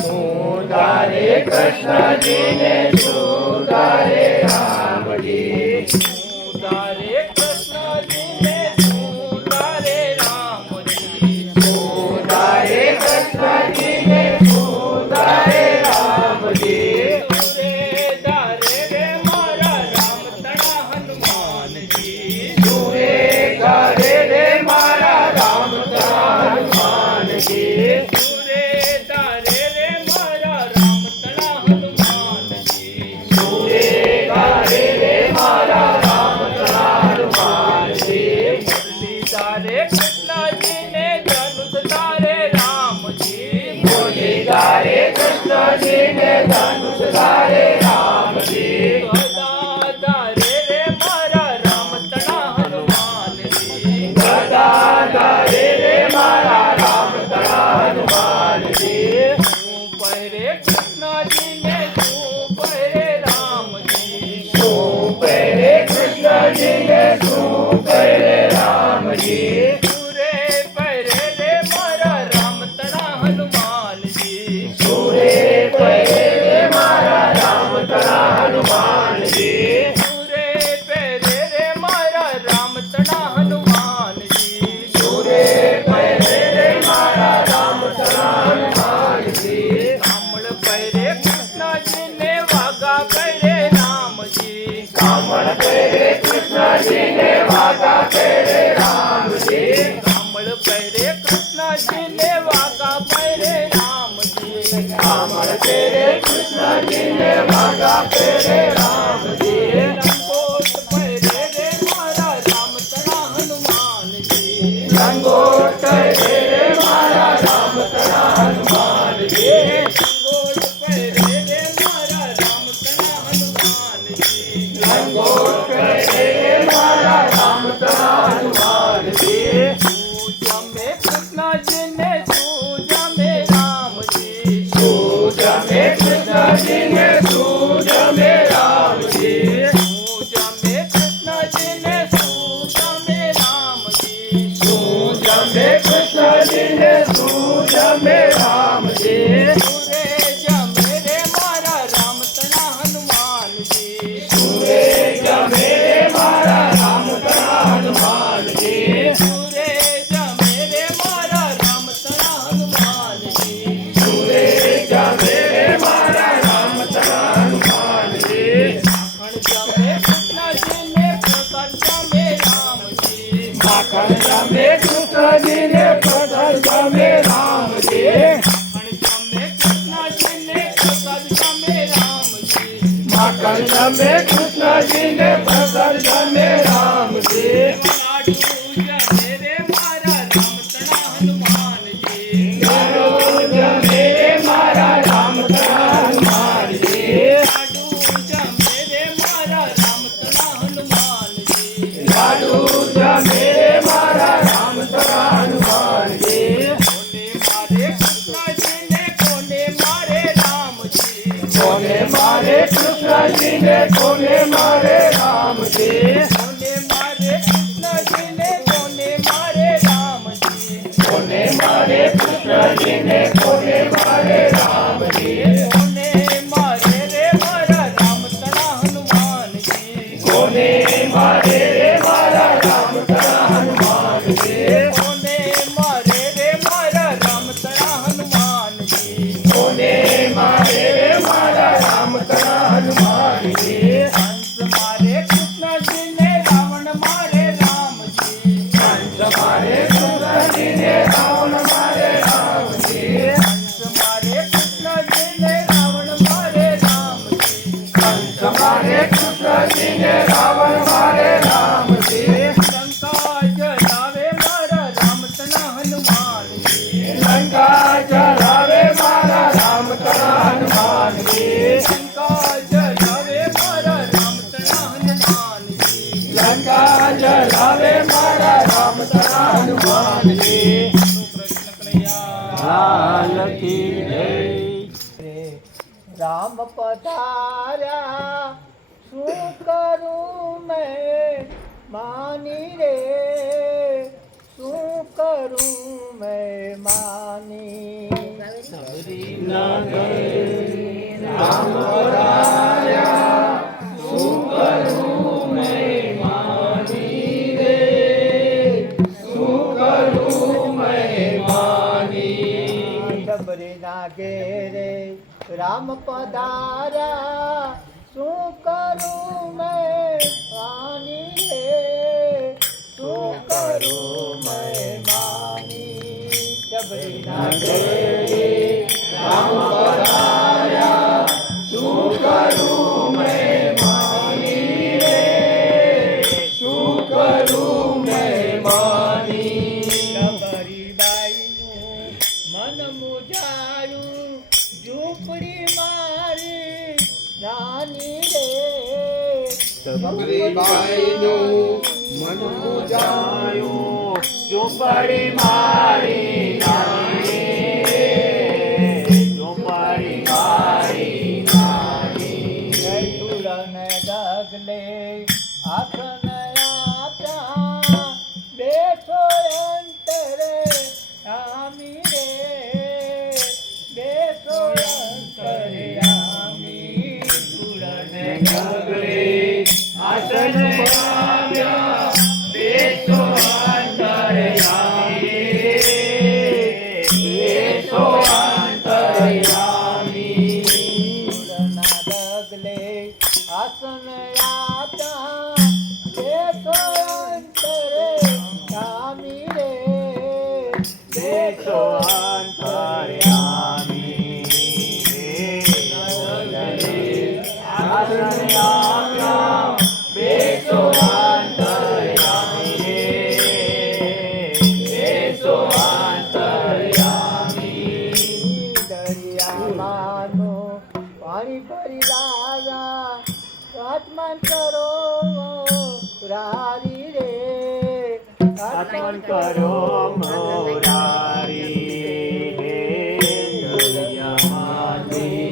सुधारे कृष्ण जी ने सुधारे राम जी सुधारे कृष्ण जी ने सुधारे राम जी सुधारे कृष्ण जी ने सुधारे राम जी सुरेदारे रे मारा राम तड़ा हनुमान जी सुरेदारे रे मारा राम तड़ा हनुमान जी सुरेदारे रे मारा राम तड़ा हनुमान जी सुरेदारे रे मारा राम तड़ा हनुमान जी मुरलीधारे कृष्ण जी ने धनुष धारे राम जी मुरलीधारे कृष्ण जी ने धनुष धारे राम जी गदाधारे रे मारा राम तड़ा हनुमान जी गदाधारे रे मारा राम तड़ा हनुमान जी पहरे कृष्ण जी ने पहरे राम जी सुपहरे कृष्ण जी ने सुपहरे राम जी सूरे पहरे रे मारा राम तड़ा हनुमान जी सूरे पहरे रे मारा राम तड़ा हनुमान जी सूरे पहरे रे मारा राम तड़ा हनुमान जी सूरे पहरे रे मारा राम तड़ा हनुमान जी कमल पहरे कृष्ण जी ने वागा पहरे राम जी कमल पहरे कृष्ण जी ने वागा पहरे राम जी कमल पहरे कृष्ण जी ने वागा पहरे राम जी कमल पहरे कृष्ण जी ने वागा पहरे राम जी लंगोट पहरे रे मारा राम तड़ा हनुमान जी लंगोट पहरे रे मारा राम तड़ा हनुमान जी लंगोट पहरे रे मारा राम तड़ा हनुमान जी लंगोट पहरे रे मारा राम तड़ा हनुमान जी पूजा में कृष्ण जी ने पूजा में राम जी सूज में कृष्ण जी ने सूज में राम जी पूजा में कृष्ण जी ने पूजा में राम जी सूज में कृष्ण जी ने सूज में राम जी सूरज मेरे मारा राम तड़ा हनुमान जी सूरज मेरे मारा राम तड़ा हनुमान जी सूरज मेरे मारा राम तड़ा हनुमान जी सूरज मेरे मारा राम तड़ा हनुमान जी माखण जमे कृष्ण जी ने प्रसाद जमे राम जी माखन जमे कृष्ण जी ने प्रसाद जमे राम जी माखण जमे कृष्ण जी ने प्रसाद जमे राम जी माखन जमे कृष्ण जी ने प्रसाद जमे राम जी लाडू जमे मारा राम तड़ा हनुमान जी लाडू जमे मारा राम तड़ा हनुमान जी कोने मारे कृष्ण जी ने कोने मारे राम जी कोने मारे कृष्ण जी ने कोने मारे राम जी कोने मारे कृष्ण जी ने कोने मारे राम जी कोने मारे रे मारा राम तड़ा हनुमान जी कोने मारे रे मारा राम तड़ा हनुमान जी कोने मारे रे मारा राम तड़ा हनुमान जी कोने मारे रे मारा राम तड़ा हनुमान जी हंस मारे कृष्ण जी ने रावण मारे राम जी हंस मारे कृष्ण जी ने रावण मारे राम जी हंस मारे कृष्ण जी ने रावण मारे राम जी हंस मारे कृष्ण जी ने रावण मारे राम जी लंका जलावे मारा राम तड़ा हनुमान जी लंका जलावे मारा राम तड़ा हनुमान जी लंका जलावे मारा राम तड़ा हनुमान जी लंका जलावे मारा राम तड़ा हनुमान जी कृष्ण कन्हैया लाल की जय राम पधारा शू करूं मैं मानी रे शू करूं मैं मानी ના ઘરે રામ પધાર્યા શું કરું મહેમાની રે શું કરું મહેમાની શબરીના ઘેરે રામ પધાર્યા શું કરું મહેમાની રે શું કરું મહેમાની શબરીના ઘેરે રામ પધાર્યા શું કરું મહેમાની રે શું કરું મહેમાની શબરીબાઈનું મન મુજાયું ઝૂંપડી મારી નાની રે શબરીબાઈનું મન પૂજાયું ઝૂંપડી મારી નાની રે ઝૂંપડી મારી નાની સુરને ડગલે આસન આપ્યા બેસો અંતરે આમી રે બેસો અંતરે આમી સુરને ડગલે આસન આવ્યા બેસો અંતરયામી બેસો અંતરયામી સુરના ડગલે આસન આપ્યા બેસો અંતરે આમી રે બેસો અંતરયામી આસન આવ્યા બેસો અંતરયામી બેસો અંતરયામી દરિયામાંનું પાણી ભરી લાવ્યા આત્મન કરો રારી રે આત્મન કરો મોરારી હે દરિયામાંથી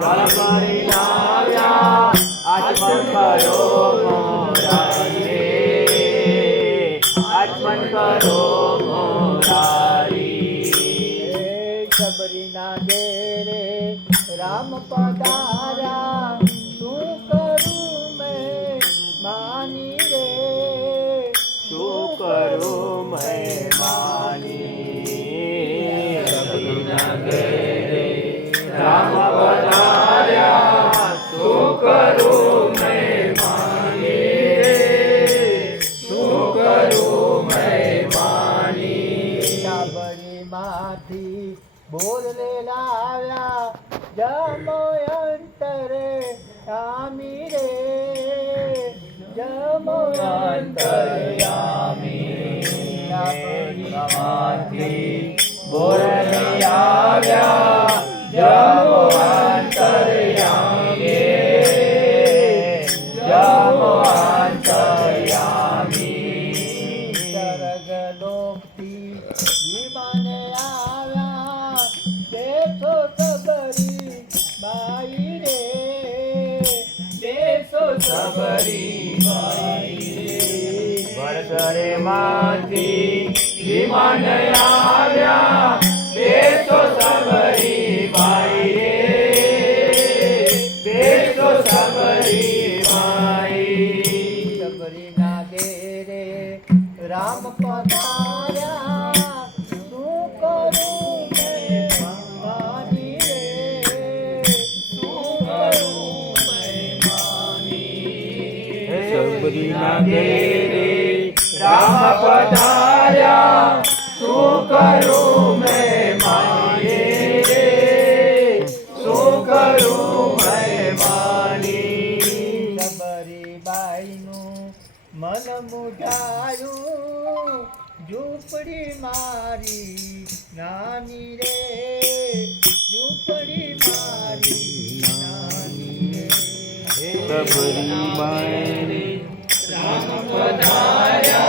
વાપરી લાવ્યા આત્મન કરો મોરારી રે આત્મન કરો મોરારી શબરીના ઘેરે રામ પધાર્યા શું કરું મેં માની રે શું કરું મહેમાની શબરીના ઘેરે રામ પધાર્યા શું કરું મહેમાની શું કરું મહેમાની શબરીમાંથી બોરલે લાવ્યા જમો અંતરે આમી રે જમો અંતરયામી શબરીમાંથી બોરલી આવ્યા જમો અંતરયામી જમો અંતરયામી સ્વર્ગલોકથી વિમાને આવ્યા દેશો શબરી બાઈ રે દેશો શબરી વરસરે માંથી વિમાન આવ્યા બેસો શબરી ભાઈ રે બેસો શબરી ભાઈ શબરીના ઘેરે રામ પધાર્યા શું કરું મહેમાની રે શું કરું મહેમાની શબરીના ઘેરે રામ પધાર્યા શું કરું મહેમાની રે શું કરું મહેમાની શબરીબાઈનું મન મુઢાયું ઝૂંપડી મારી નાની રે ઝૂંપડી મારી નાની રે શબરીબાઈ રામ પધાર્યા